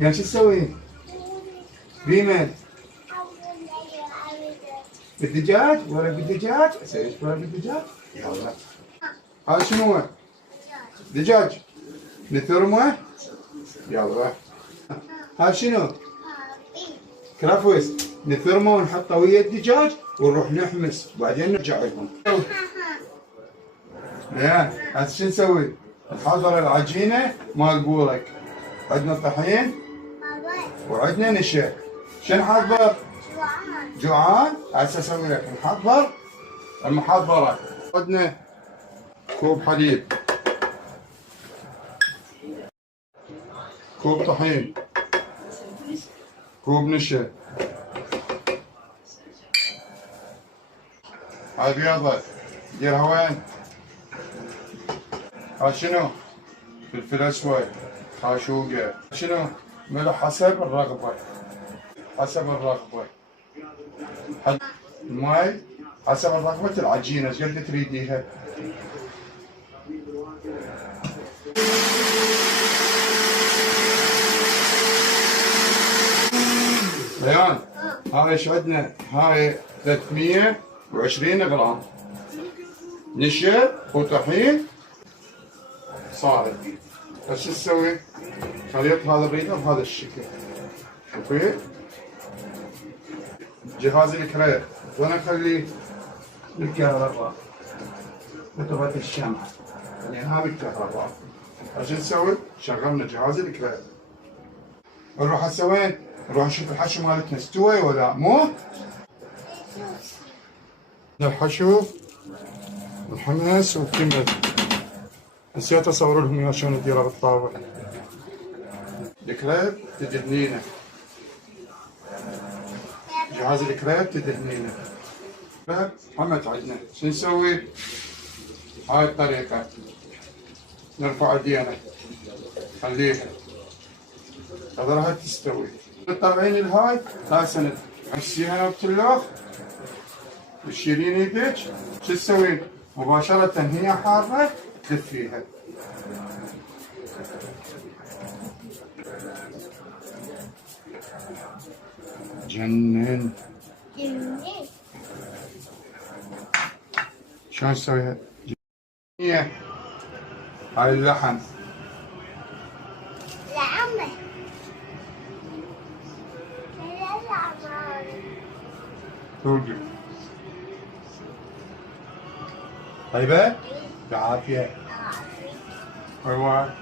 يعني شو تسوي؟ بيمن بالدجاج ولا بالدجاج؟ اسوي ولا بالدجاج؟ يلا. هذا شنو هو؟ دجاج. نثرمه؟ يلا. هذا شنو؟ كرافوس. نثرمه ونحطه ويا الدجاج ونروح نحمس وبعدين نرجع لهم. زين، هسه شو نسوي؟ نحضر العجينه مال بورك. عندنا طحين وعندنا نشا. شو نحضر؟ جوعان؟ هسه اسوي لك نحضر المحضره. عندنا كوب حليب، كوب طحين، كوب نشا، هاي بيضة ديرها وين؟ ها شنو؟ فلفل اسود، خاشوقة، شنو؟ ملح حسب الرغبة، حسب الرغبة. الماي حسب رغبة العجينة، ايش قد تريديها؟ ريان، هاي ايش عندنا؟ هاي 320 غرام نشا وطحين صارت. بس شو تسوي؟ خليط هذا الريقة بهذا الشكل. شوفي؟ جهاز الكريب وانا اخليه بالكهرباء بطبقة الشمعة، يعني هذا بالكهرباء. عشان نسوي؟ شغلنا جهاز الكريب. نروح هسه وين؟ نروح نشوف الحشو مالتنا استوى ولا مو؟ الحشو الحمص والكمل. نسيت اصور لهم اياه شلون نديره بالطاوله. الكريب تدهنينه، جهاز الكريب تدهنينه. حمد عندنا شو نسوي؟ هاي الطريقة، نرفع ايدينا خليها قدرها تستوي. تطلعين الهاي هاي تمشيها بتلوخ وتشيلين يدك. شو تسوين؟ مباشرة هي حارة تلفيها. جنن. شلون نسويها؟ هاي اللحم. توقف. طيبة؟ بعافية. أيوة.